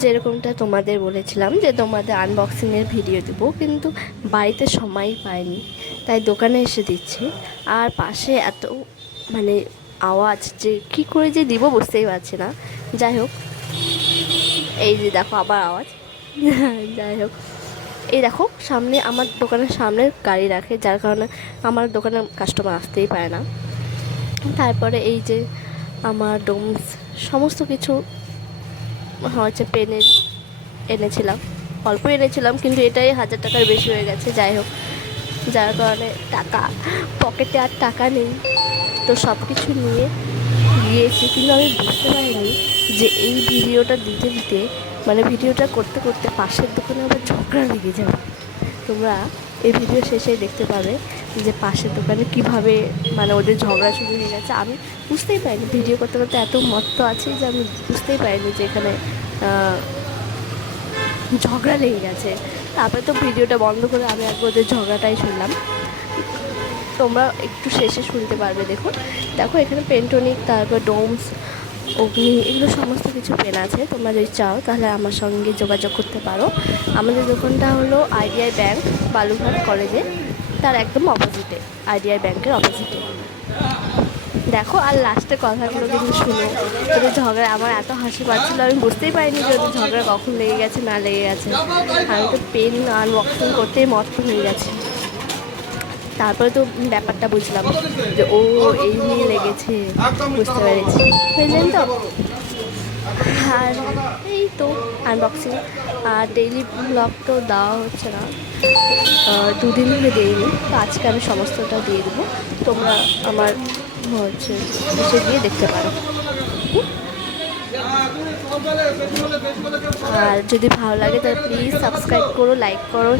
যেরকমটা তোমাদের বলেছিলাম যে তোমাদের আনবক্সিংয়ের ভিডিও দেবো, কিন্তু বাড়িতে সময়ই পাইনি, তাই দোকানে এসে দিচ্ছি। আর পাশে এত মানে আওয়াজ যে কী করে যে দিব বুঝতেই পারছি না। যাই হোক, এই যে দেখো আবার আওয়াজ। যাই হোক, এই দেখো সামনে আমার দোকানের সামনে গাড়ি রাখে, যার কারণে আমার দোকানে কাস্টমার আসতেই পারে না। তারপরে এই যে আমার ডোমস সমস্ত কিছু হচ্ছে পেনের এনেছিলাম, অল্প এনেছিলাম, কিন্তু এটাই 1000 টাকার বেশি হয়ে গেছে। যাই হোক, যার কারণে পকেটে আর টাকা নেই, তো সব কিছু নিয়ে গিয়েছি। কিন্তু আমি বুঝতে পারিনি যে এই ভিডিওটা দিতে দিতে মানে ভিডিওটা করতে করতে পাশের দোকানে আবার ঝগড়া লেগে যাবে। তোমরা এই ভিডিও শেষেই দেখতে পাবে যে পাশের দোকানে কিভাবে মানে ওদের ঝগড়া শুরু হয়ে গেছে। আমি বুঝতেই পারিনি, ভিডিও করতে করতে এত মত্ত আছি যে আমি বুঝতেই পারিনি যে এখানে ঝগড়া লেগে গেছে। তারপরে তো ভিডিওটা বন্ধ করে আমি একবার ওদের ঝগড়াটাই শুনলাম। তোমরা একটু শেষে শুনতে পারবে। দেখুন, দেখো এখানে পেন্টনিক, তারপর ডোমস, অগ্নি, এগুলো সমস্ত কিছু পেন আছে। তোমরা যদি চাও তাহলে আমার সঙ্গে যোগাযোগ করতে পারো। আমাদের দোকানটা হলো আইডিআই ব্যাংক, বালুরঘাট কলেজে, তার একদম অপোজিটে, আইডিআই ব্যাংকের অপোজিটে। দেখো, আর লাস্টে কথাগুলো কিন্তু শুনো। ওদের ঝগড়া আমার এত হাসি পাচ্ছিলো, আমি বুঝতেই পারিনি যে ওদের ঝগড়া কখন লেগে গেছে না লেগে গেছে। আমি তো পেন আনবক্সিং করতেই মস্ত হয়ে গেছে। তারপরে তো ব্যাপারটা বুঝলাম যে ও এই নিয়ে লেগেছে, বুঝতে পেরেছি, বুঝলেন তো। আর এই তো আনবক্সিং। আর ডেইলি ব্লগ তো দেওয়া হচ্ছে না, 2 দিন ধরে দিইনি, তো আজকে আমি সমস্তটা দিয়ে দেবো। তোমরা আমার হচ্ছে এসে গিয়ে দেখতে পারো। আর যদি ভালো লাগে তাহলে প্লিজ সাবস্ক্রাইব করো, লাইক করো।